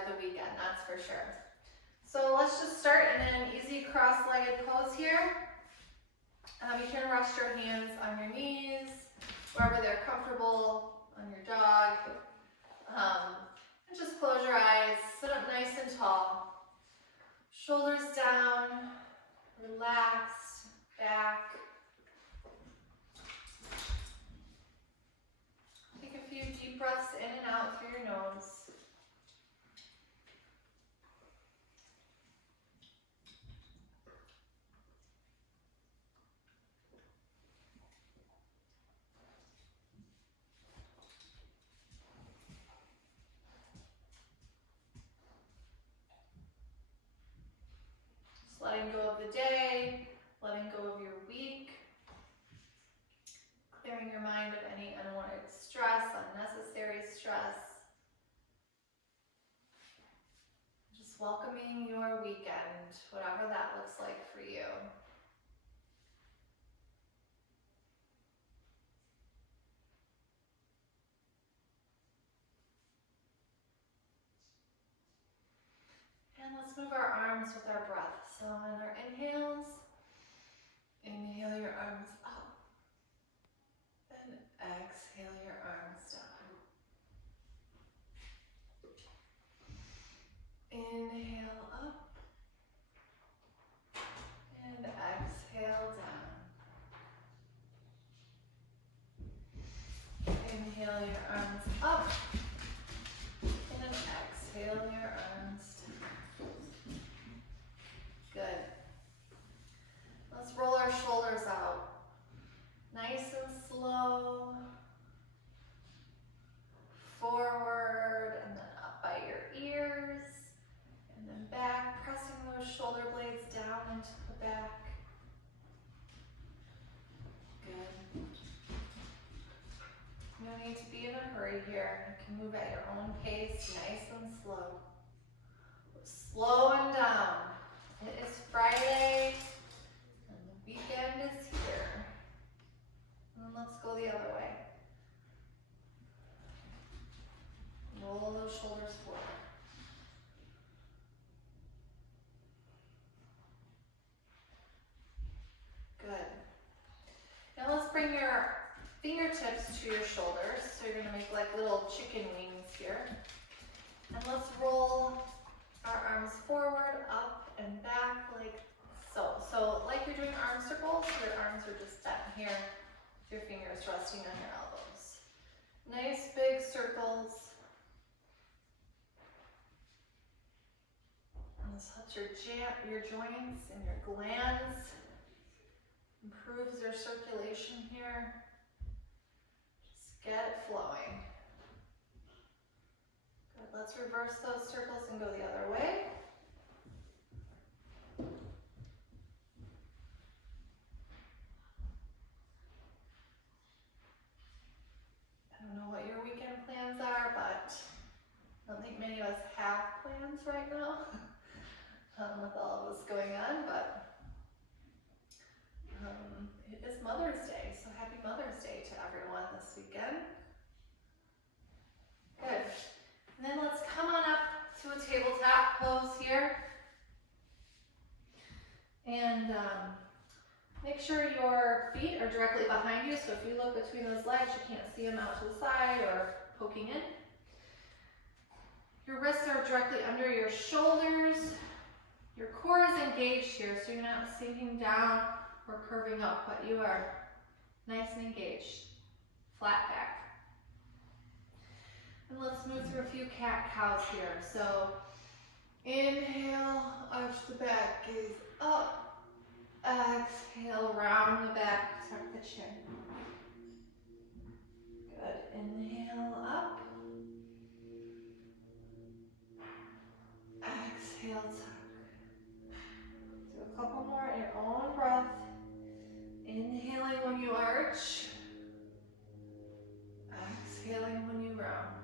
start of the weekend, that's for sure. So let's just start in an easy cross-legged pose here. You can rest your hands on your knees, wherever they're comfortable, on your dog. And just close your eyes, sit up nice and tall. Shoulders down, relaxed, back. Take a few deep breaths in and out through your nose. Just letting go of the day, letting go of your week. Clearing your mind of any unwanted stress, unnecessary stress. Just welcoming your weekend, whatever that looks like for you. And let's move our arms with our breath. So on our inhales, inhale your arms up. And exhale your arms down. Inhale up. And exhale down. Inhale your arms up. And exhale your arms down. Good. Let's roll our shoulders out. Nice and slow. Forward and then up by your ears. And then back, pressing those shoulder blades down into the back. Good. No need to be in a hurry here. You can move at your own pace, nice and slow. We're slowing down. It is Friday, and the weekend is here. And let's go the other way. Roll those shoulders forward. Good. Now let's bring your fingertips to your shoulders. So you're gonna make like little chicken wings here. And let's roll our arms forward, up and back like so. So like you're doing arm circles, your arms are just bent here, your fingers resting on your elbows. Nice big circles. And this helps your joints and your glands. Improves your circulation here. Just get it flowing. Good. Let's reverse those circles and go the other way. I don't know what your weekend plans are, but I don't think many of us have plans right now with all of this going on, but it is Mother's Day, so happy Mother's Day to everyone this weekend. Good. And then let's come on up to a tabletop pose here. And make sure your feet are directly behind you. So if you look between those legs, you can't see them out to the side or poking in. Your wrists are directly under your shoulders. Your core is engaged here, so you're not sinking down or curving up, but you are nice and engaged. Flat back. And let's move through a few cat-cows here. So inhale, arch the back, gaze up. Exhale, round the back, tuck the chin. Good. Inhale, up. Exhale, tuck. Do a couple more in your own breath. Inhaling when you arch. Exhaling when you round.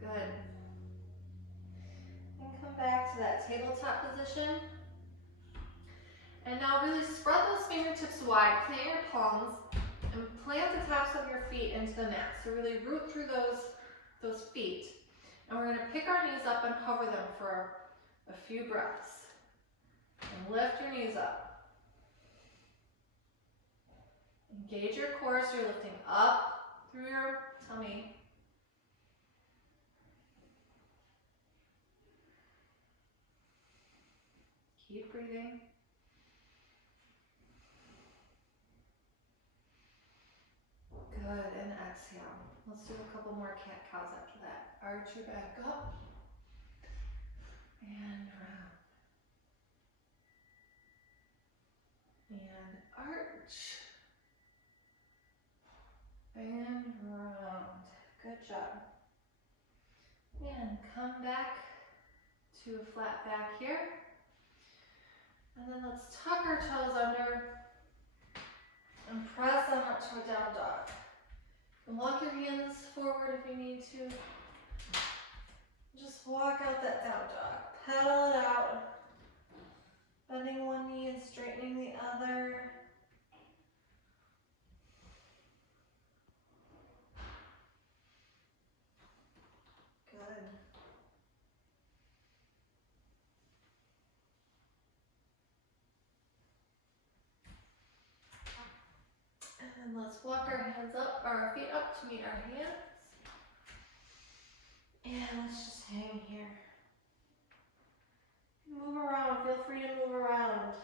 Good. And come back to that tabletop position. And now really spread those fingertips wide. Plant your palms And plant the tops of your feet into the mat. So really root through those feet. And we're gonna pick our knees up and hover them for a few breaths. And lift your knees up. Engage your core so you're lifting up through your tummy. Keep breathing. Good, and exhale. Let's do a couple more cat-cows after that. Arch your back up and round. And arch. And round. Good job. And come back to a flat back here. And then let's tuck our toes under and press them up to a down dog. And walk your hands forward if you need to. Just walk out that down dog. Pedal it out. Bending one knee and straightening the other. Good. And let's walk our hands up, our feet up to meet our hands. And let's just hang here. Move around, feel free to move around.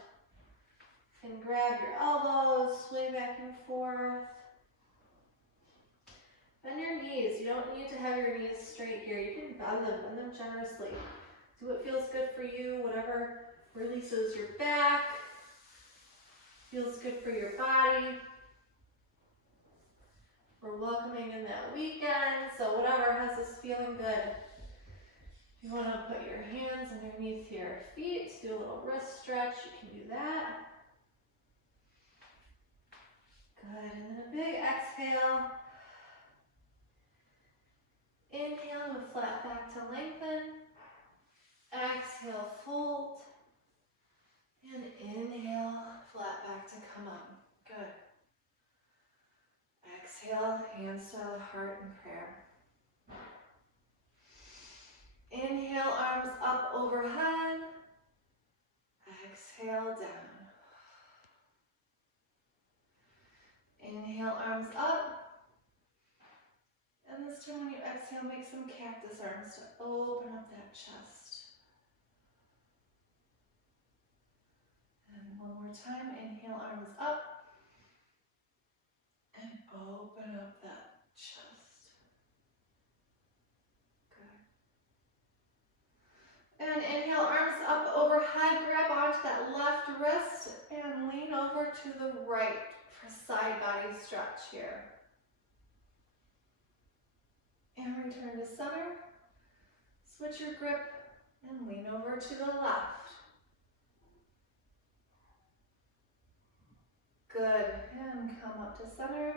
You can grab your elbows, sway back and forth. Bend your knees. You don't need to have your knees straight here. You can bend them generously. Do what feels good for you, whatever releases your back, feels good for your body. We're welcoming in that weekend, so whatever has us feeling good. If you want to put your hands underneath your feet, do a little wrist stretch, you can do that. Good, and then a big exhale. Inhale and flat back to lengthen. Exhale, fold. And inhale, flat back to come up. Good. Exhale, hands to the heart in prayer. Inhale, arms up overhead. Exhale, down. Inhale, arms up. And this time when you exhale, make some cactus arms to open up that chest. And one more time, inhale, arms up. And open up that chest. Good. And inhale, arms up overhead. Grab onto that left wrist and lean over to the right for side body stretch here. And return to center. Switch your grip and lean over to the left. Good. And come up to center.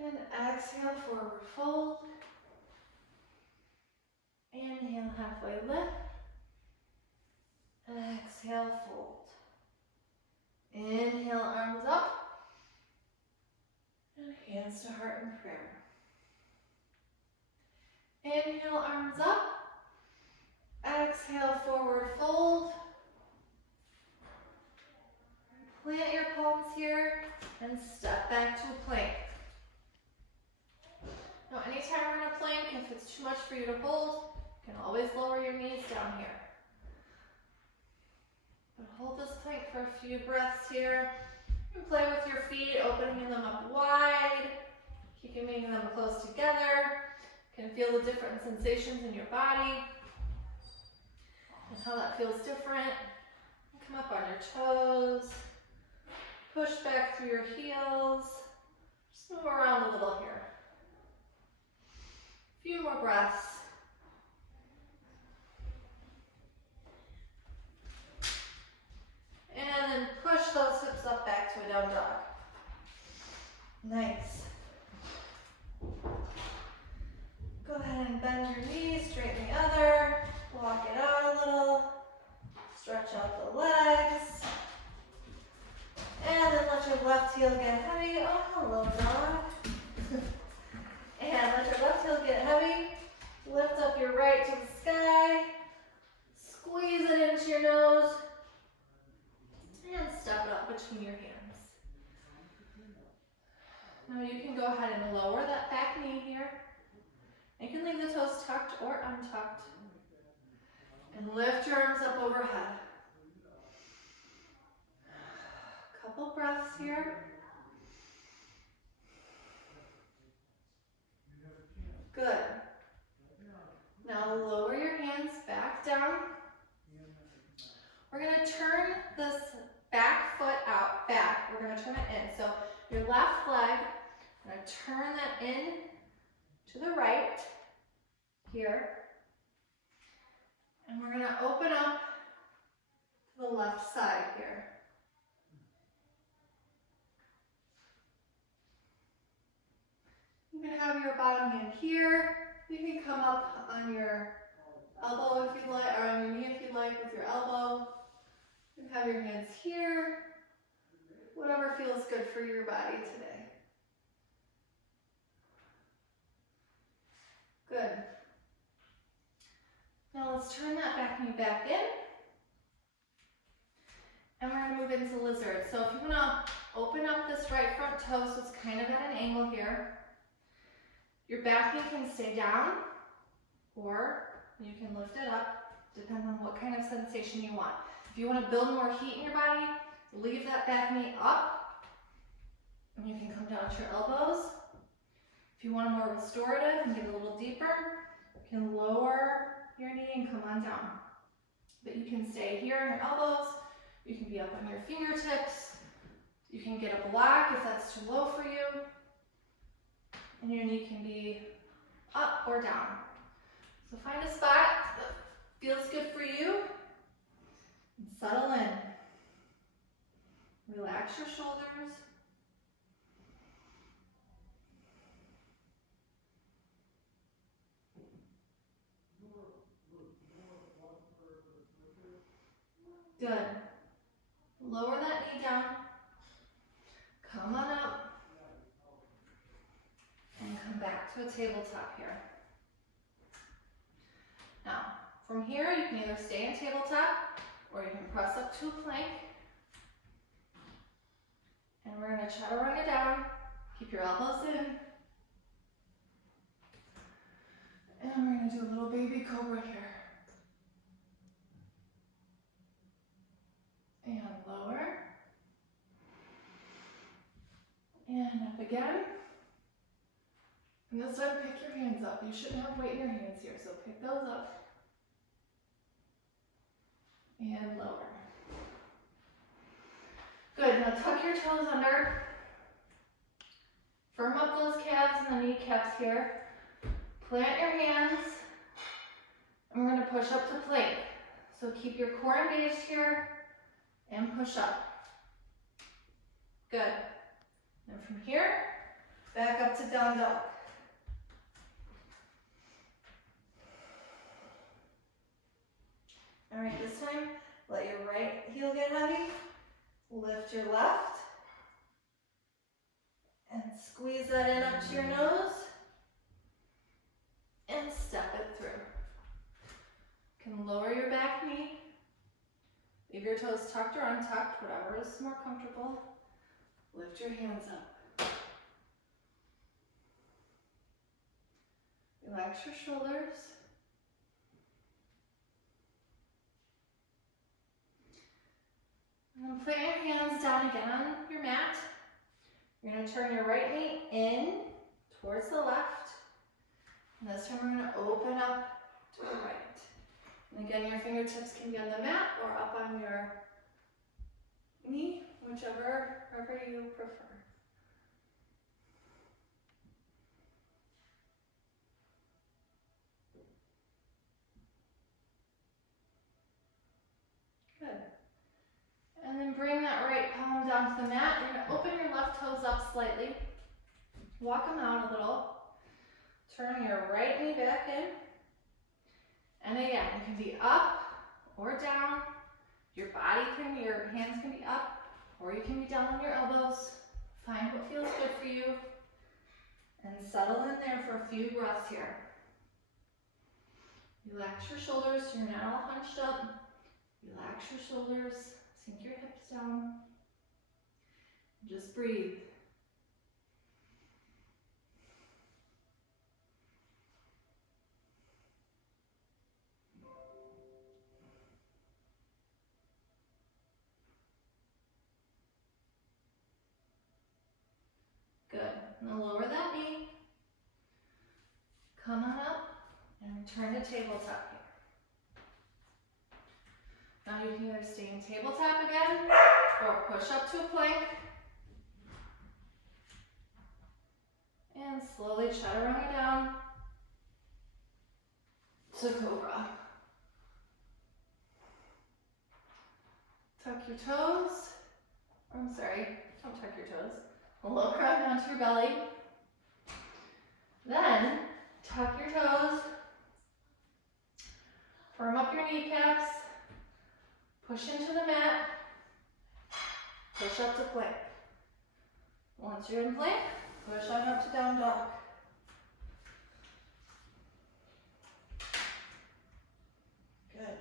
And exhale, forward fold. Inhale, halfway lift. Exhale, fold. Inhale, arms up. And hands to heart in prayer. Inhale, arms up. Exhale, forward fold. Plant your palms here and step back to a plank. Now, anytime we're in a plank, if it's too much for you to hold, you can always lower your knees down here. But hold this plank for a few breaths here. You can play with your feet, opening them up wide, keeping them close together. You can feel the different sensations in your body and how that feels different. Come up on your toes. Push back through your heels. Just move around a little here. A few more breaths. And then push those hips up back to a down dog. Nice. Go ahead and bend your knees, straighten the other. Walk it out a little. Stretch out the legs. And then let your left heel get heavy. Oh, hello, dog. And let your left heel get heavy. Lift up your right to the sky. Squeeze it into your nose. And step it up between your hands. Now you can go ahead and lower that back knee here. You can leave the toes tucked or untucked. And lift your arms up overhead. Couple breaths here. Good. Now lower your hands back down. We're going to turn this back foot out, back. We're going to turn it in. So your left leg, I'm going to turn that in to the right here. And we're going to open up to the left side here. You can have your bottom hand here. You can come up on your elbow if you like, or on your knee if you like with your elbow. You can have your hands here. Whatever feels good for your body today. Good. Now let's turn that back knee back in. And we're going to move into lizard. So if you want to open up this right front toe so it's kind of at an angle here. Your back knee can stay down or you can lift it up, depending on what kind of sensation you want. If you want to build more heat in your body, leave that back knee up and you can come down to your elbows. If you want a more restorative and get a little deeper, you can lower your knee and come on down. But you can stay here on your elbows, you can be up on your fingertips, you can get a block if that's too low for you, and your knee can be up or down. So find a spot that feels good for you and settle in. Relax your shoulders. Good. Lower that knee down. Come on up. And come back to a tabletop here. Now, from here, you can either stay in tabletop or you can press up to a plank. And we're going to chaturanga down. Keep your elbows in. And we're going to do a little baby cobra here. And lower. And up again. And this time, pick your hands up. You shouldn't have weight in your hands here, so pick those up. And lower. Good, now tuck your toes under. Firm up those calves and the kneecaps here. Plant your hands. And we're going to push up to plank. So keep your core engaged here and push up. Good. And from here, back up to down dog. All right, this time, let your right heel get heavy. Lift your left. And squeeze that in up to your nose. And step it through. You can lower your back knee. Leave your toes tucked or untucked, whatever is more comfortable. Lift your hands up. Relax your shoulders. And then put your hands down again on your mat. You're going to turn your right knee in towards the left. And this time we're going to open up to the right. And again, your fingertips can be on the mat or up on your knee, wherever you prefer. Good. And then bring that right palm down to the mat. You're going to open your left toes up slightly. Walk them out a little. Turn your right knee back in. And again, you can be up or down. Your hands can be up Or you can be down on your elbows. Find what feels good for you and settle in there for a few breaths here. Relax your shoulders so you're not all hunched up. Relax your shoulders, sink your hips down. Just breathe. Good. Now lower that knee. Come on up and return to tabletop here. Now you can either stay in tabletop again or push up to a plank. And slowly chaturanga down to cobra. Tuck your toes. I'm sorry, don't tuck your toes. Lower out onto your belly. Then tuck your toes. Firm up your kneecaps. Push into the mat. Push up to plank. Once you're in plank, push on up to down dog. Good.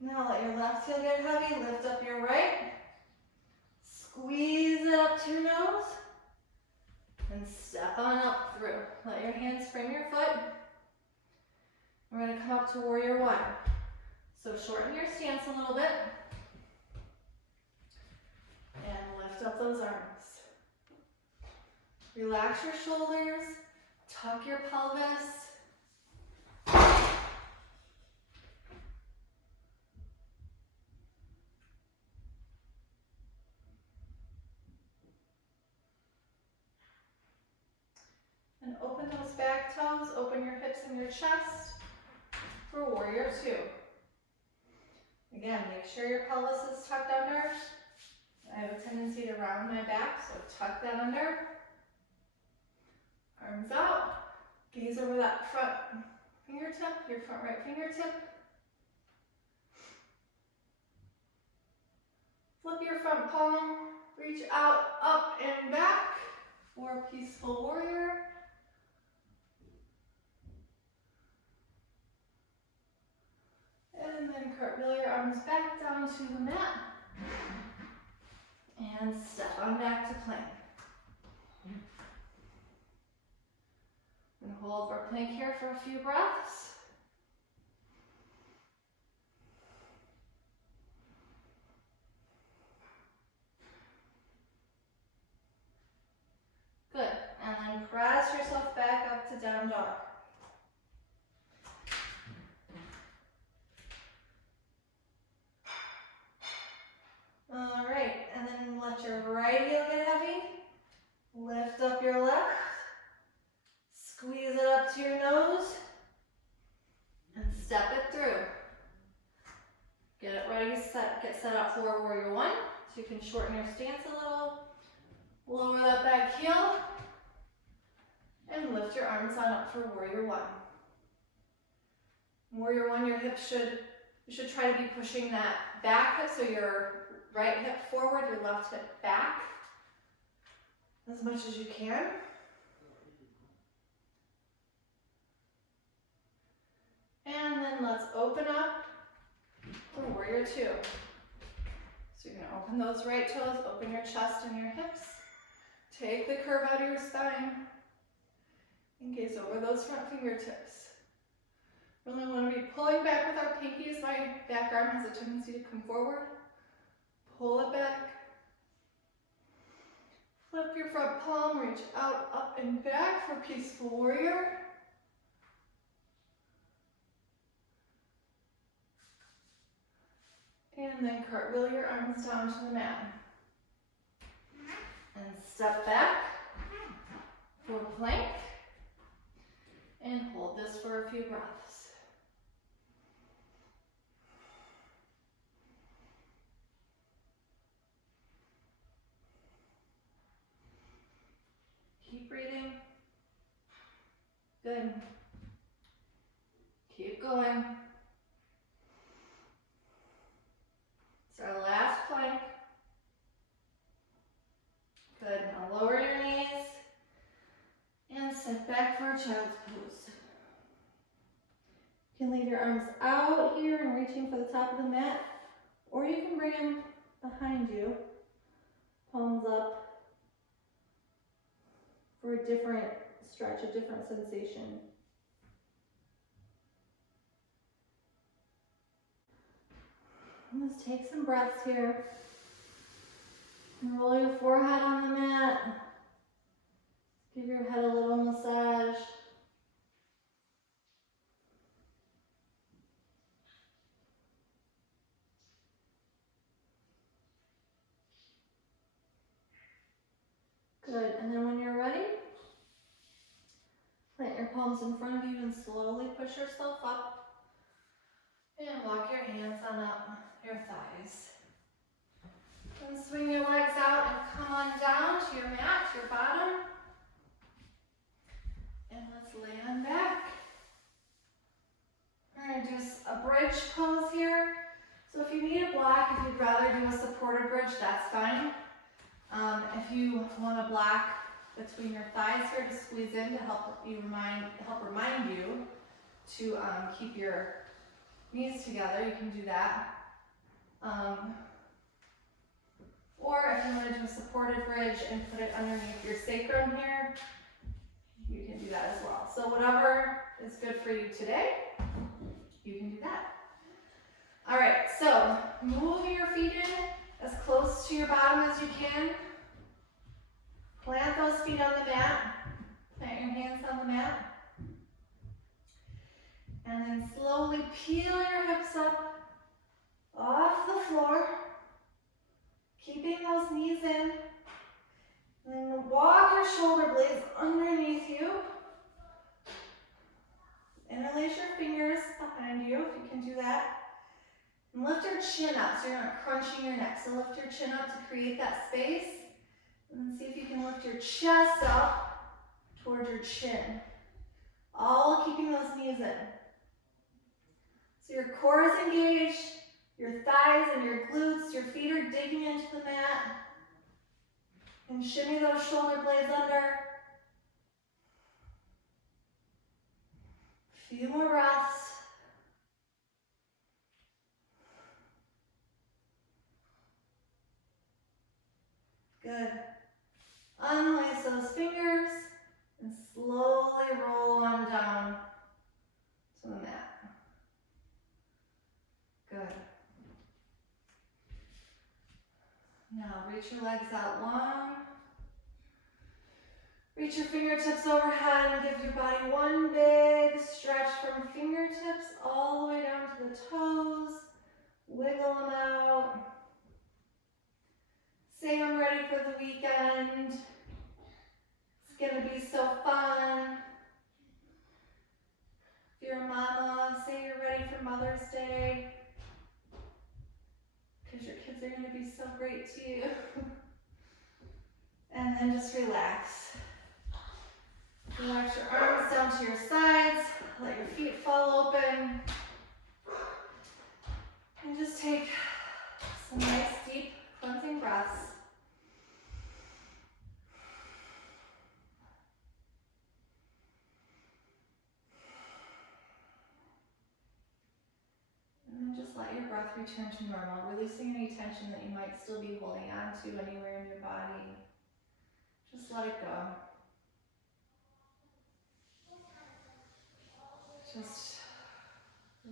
Now let your left heel get heavy. Lift up your right. Squeeze it up to your nose. And step on up through. Let your hands frame your foot. We're going to come up to warrior one. So shorten your stance a little bit. And lift up those arms. Relax your shoulders. Tuck your pelvis. And open those back toes, open your hips and your chest for warrior two. Again, make sure your pelvis is tucked under. I have a tendency to round my back, so tuck that under. Arms out. Gaze over that front fingertip, your front right fingertip. Flip your front palm, reach out, up and back for peaceful warrior. And then cartwheel your arms back down to the mat. And step on back to plank. And hold our plank here for a few breaths. Good. And then press yourself back up to down dog. All right, and then let your right heel get heavy. Lift up your left. Squeeze it up to your nose. And step it through. Get it ready, get set up for warrior one. So you can shorten your stance a little. Lower that back heel. And lift your arms on up for warrior one. Warrior one, your hips you should try to be pushing that back hip, so your right hip forward, your left hip back as much as you can. And then let's open up for warrior two. So you're going to open those right toes, open your chest and your hips. Take the curve out of your spine and gaze over those front fingertips. Really want to be pulling back with our pinkies. My back arm has a tendency to come forward. Pull it back. Flip your front palm, reach out, up and back for peaceful warrior. And then cartwheel your arms down to the mat. And step back for plank. And hold this for a few breaths. Keep breathing. Good. Keep going. It's our arms out here and reaching for the top of the mat, or you can bring them behind you, palms up, for a different stretch, a different sensation. And just take some breaths here. And roll your forehead on the mat. Give your head a little massage. Good, and then when you're ready, plant your palms in front of you and slowly push yourself up. And walk your hands on up your thighs. And swing your legs out and come on down to your mat, your bottom. And let's lay on back. We're going to do a bridge pose here. So if you need a block, if you'd rather do a supported bridge, that's fine. If you want a block between your thighs here to squeeze in to help remind you to keep your knees together, you can do that. Or if you want to do a supported bridge and put it underneath your sacrum here, you can do that as well. So whatever is good for you today, you can do that. All right, so move your feet in as close to your bottom as you can. Plant those feet on the mat. Plant your hands on the mat. And then slowly peel your hips up off the floor, keeping those knees in. And then walk your shoulder blades underneath you. Interlace your fingers behind you if you can do that. And lift your chin up so you're not crunching your neck. So lift your chin up to create that space. And then see if you can lift your chest up towards your chin. All keeping those knees in. So your core is engaged, your thighs and your glutes, your feet are digging into the mat. And shimmy those shoulder blades under. A few more breaths. Good. Unlace those fingers and slowly roll on down to the mat. Good. Now reach your legs out long. Reach your fingertips overhead and give your body one big stretch from fingertips all the way down to the toes. Wiggle them out. Say I'm ready for the weekend. It's gonna be so fun. If you're a mama, say you're ready for Mother's Day. Because your kids are gonna be so great to you. And then just relax. Relax your arms down to your sides. Let your feet fall open. And just take some nice deep cleansing breaths. And then just let your breath return to normal, releasing any tension that you might still be holding on to anywhere in your body. Just let it go. Just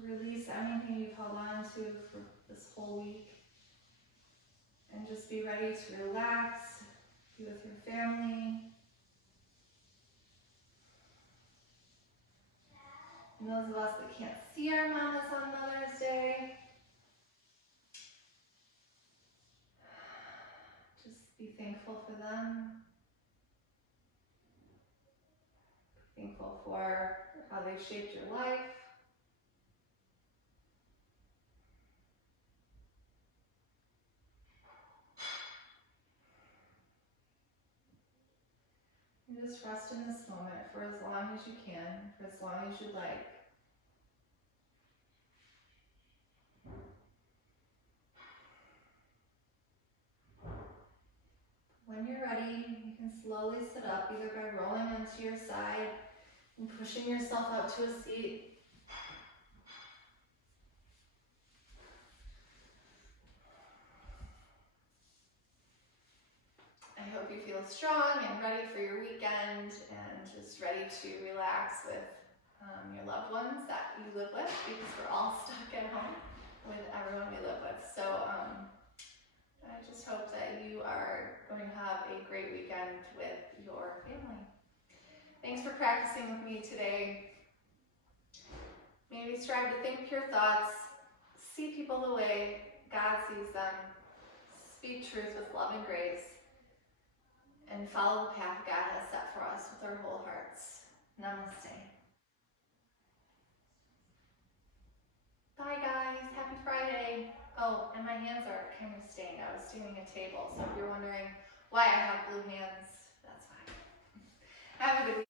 release anything you've held on to for this whole week. And just be ready to relax, be with your family. And those of us that can't see our mamas on Mother's Day, just be thankful for them. Be thankful for how they shaped your life. And just rest in this moment for as long as you can, for as long as you'd like. When you're ready, you can slowly sit up, either by rolling onto your side and pushing yourself out to a seat, you feel strong and ready for your weekend and just ready to relax with your loved ones that you live with, because we're all stuck at home with everyone we live with. So I just hope that you are going to have a great weekend with your family. Thanks for practicing with me today. Maybe strive to think pure thoughts, see people the way God sees them, speak truth with love and grace, and follow the path God has set for us with our whole hearts. Namaste. Bye guys, happy Friday. Oh, and my hands are kind of stained. I was staring at a table, so if you're wondering why I have blue hands, that's why. Have a good week.